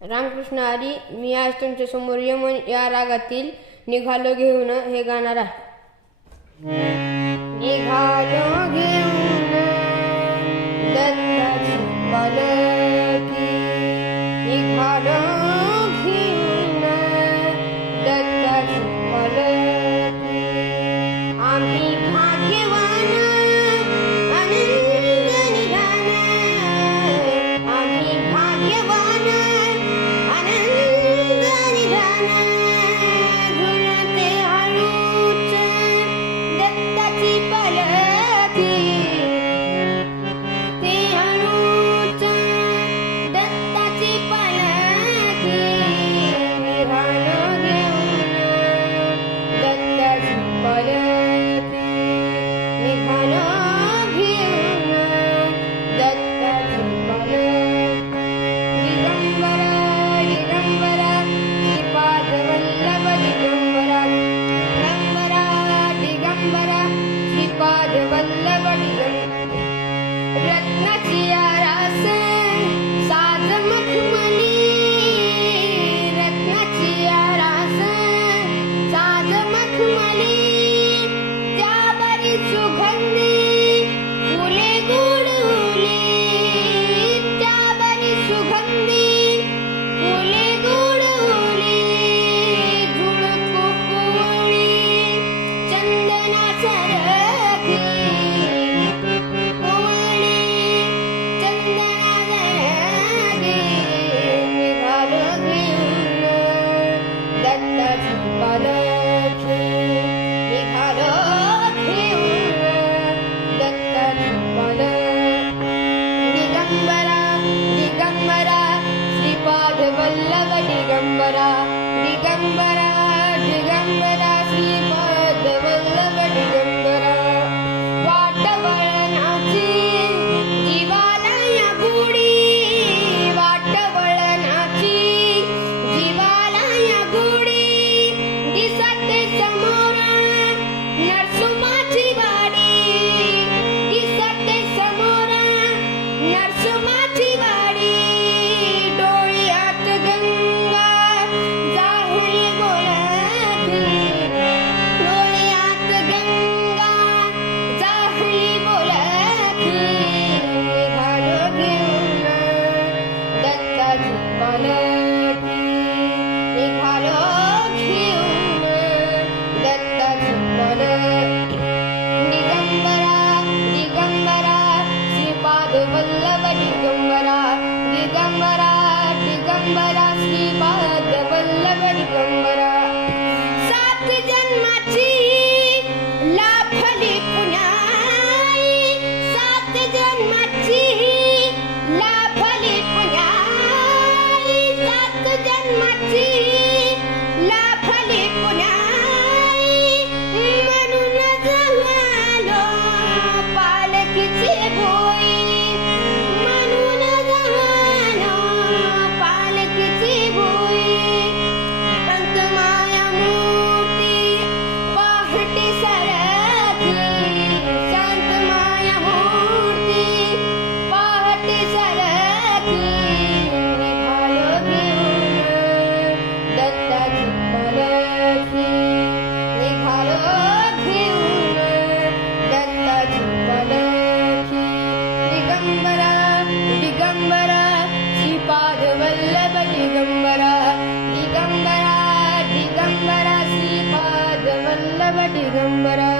रामकृष्ण हरी. मी आज तुमच्या समोर यमन या रागातील निघालो घेऊन हे गाणार आहे. निघालो घेऊन दत्ताची पालखी, निघालो घेऊन दत्ताची पालखी. आम्ही भाग्यवान आनंद निघाण, आम्ही भाग्यवान आनंद निघाण. झुलते हळूच दत्ताची पालखी, ते हळूच दत्ताची पालखी. निघालो घेऊन दत्ताची पालखी, निघालो घेऊन दत्ताची पालखी. दिगंबरा दिगंबरा श्रीपाद वल्लभ दिगंबरा, दिगंबरा दिगंबरा श्रीपाद वल्लभ दिगंबरा. रत्नाची आरास साज मखमली, रत्नाची आरास साज मखमली. त्यावरी सुगंधी फुले गुडुली, त्यावरी सुगंधी फुले गुडुली. झुळकू कुवळी चंदना सारखी, कुवळी चंदना सारखी. निघालो घेऊन दत्ताची पालखी, निघालो घेऊन दत्ताची पालखी. दिगंबरा दिगंबरा श्रीपाद वल्लभ दिगंबरा, दिगंबरा दिगंबरा श्रीपाद वल्लभ दिगंबरा. वाटवळणाची जीवाला या गुढी, वाटवळणाची जीवाला या गुढी. दिसते समोर नरसुमाची वाडी, दिसते समोर नरसुमाची वाडी. डोळ्यात गंगा जाहुली बोलती, डोळ्यात गंगा जाहुली बोलती. निघालो घेऊन दत्ताची पालखी, निघालो घेऊन दत्ताची पालखी. दिगंबरा दिगंबरा श्रीपाद वल्लभ दिगंबरा, दिगंबरा दिगंबरा श्रीपाद वल्लभ दिगंबरा. सात जन्माची लाभली पुण्याई, सात जन्माची लाभली पुण्याई. सात जन्माची लाभली पुण्याई. म्हणून झालो पालखीचे भोई, म्हणून झालो पालखीचे भोई. संत माया मूर्ती पहाटे सारखी, संत माया मूर्ती पहाटे सारखी. निघालो घेऊन दत्ताची पालखी, निघालो घेऊन दत्ताची पालखी. दिगंबरा दिगंबरा श्रीपाद वल्लभ दिगंबरा, दिगंबरा दिगंबरा श्रीपाद वल्लभ दिगंबरा.